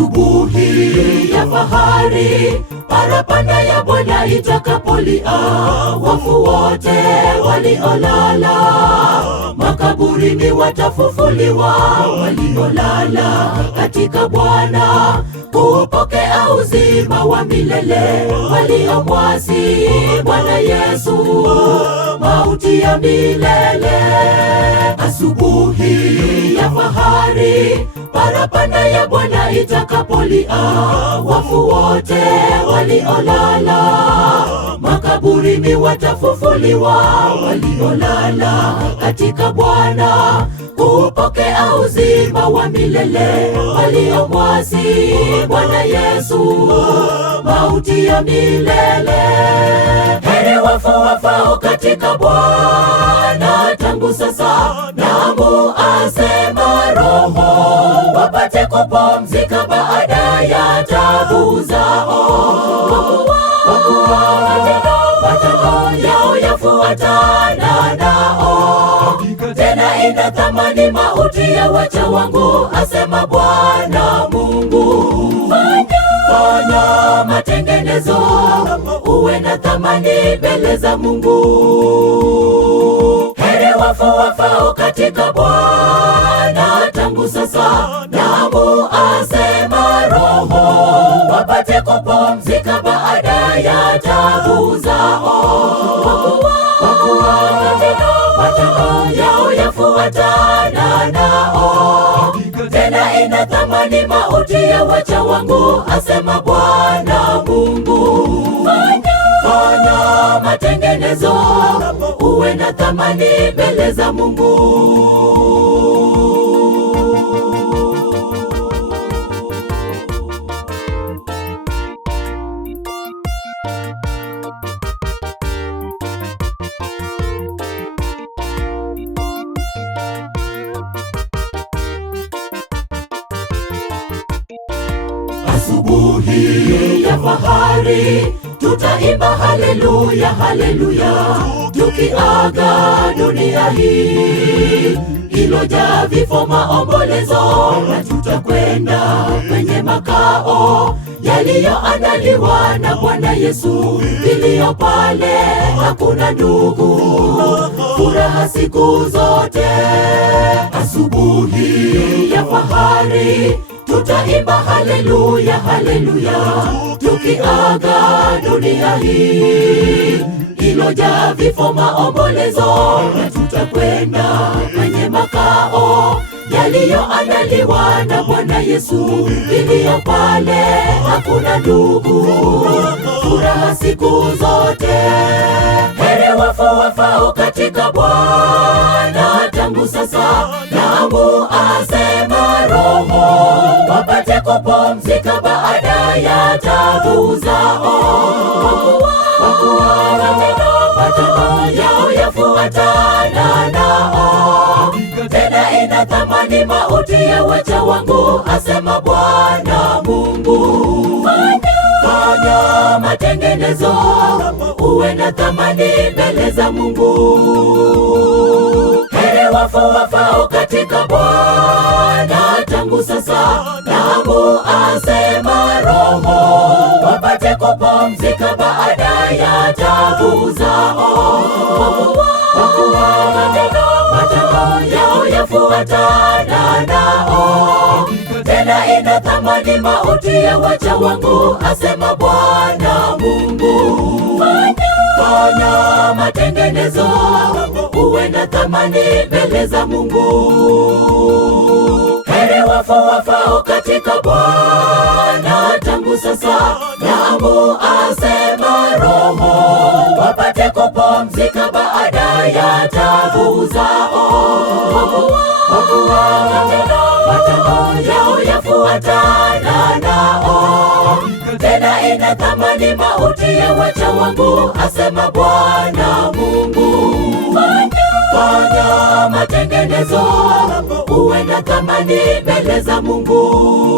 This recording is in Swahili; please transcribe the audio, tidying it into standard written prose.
Asubuhi ya fahari, parapanda ya Bwana itakapolia, wafu wote waliolala makaburini watafufuliwa, waliolala katika Bwana kupokea uzima wa milele, waliomwasi Bwana Yesu mauti ya milele. Asubuhi ya fahari, parapanda ya Bwana itakapolia, wafu wote waliolala makaburini watafufuliwa, waliolala katika Bwana kupokea uzima wa milele, waliomwasi Bwana Yesu mauti ya milele. Heri wafu wafao katika Bwana tangu sasa, namu asema Roho, wapate kupumzika baada ya taabu zao, kwa kuwa matendo yao yafuatana nao. Tena ina thamani mauti ya wacha wangu, asema Bwana Mungu. Fanya matengenezo, uwe na thamani mbele za Mungu. Heri wafu wafao katika Bwana tangu sasa, namu asema Roho, wapate kupumzika baada ya taabu zao, kwa kuwa matendo yao yafuatana nao. Tena ina thamani mauti ya wacha wangu, asema Bwana Mungu. Fanya matengenezo, uwe na thamani mbele za Mungu. Asubuhi ya fahari, tutaimba haleluya, haleluya, tukiaga dunia hii ilojaa vifo, maombolezo, na tutakwenda kwenye makao yaliyoandaliwa na Bwana Yesu. Iliyo pale hakuna ndugu, furaha siku zote. Asubuhi ya fahari, tutaimba haleluya, haleluya, tukiaga dunia hii ilojaa vifo, maombolezo, na tutakwenda kwenye makao yaliyoandaliwa na Bwana Yesu. Iliyo pale hakuna ndugu, furaha siku zote. Heri wafu wafao katika Bwana tangu sasa, namu asema Roho, wapate kupumzika baada ya taabu zao, kwa kuwa matendo yao yafuatana nao. Tena ina thamani mauti ya wacha wangu, asema Bwana Mungu. Fanya matengenezo, uwe na thamani mbele za Mungu. Heri wafu wafao katika Bwana tangu sasa, namu asema Roho, wapate kupumzika baada ya taabu zao, kwa kuwa matendo yao yafuatana nao. Tena ina thamani mauti ya wacha wangu, asema Bwana Mungu. Fanya matengenezo, uwe na thamani mbele za Mungu. Heri wafu wafao katika Bwana tangu sasa, namu asema Roho, wapate kupumzika baada ya taabu zao, kwa kuwa matendo yao yafuatana nao. Tena ina thamani mauti ya wacha wangu, asema Bwana Mungu. Fanya matengenezo, uwe na thamani mbele za Mungu.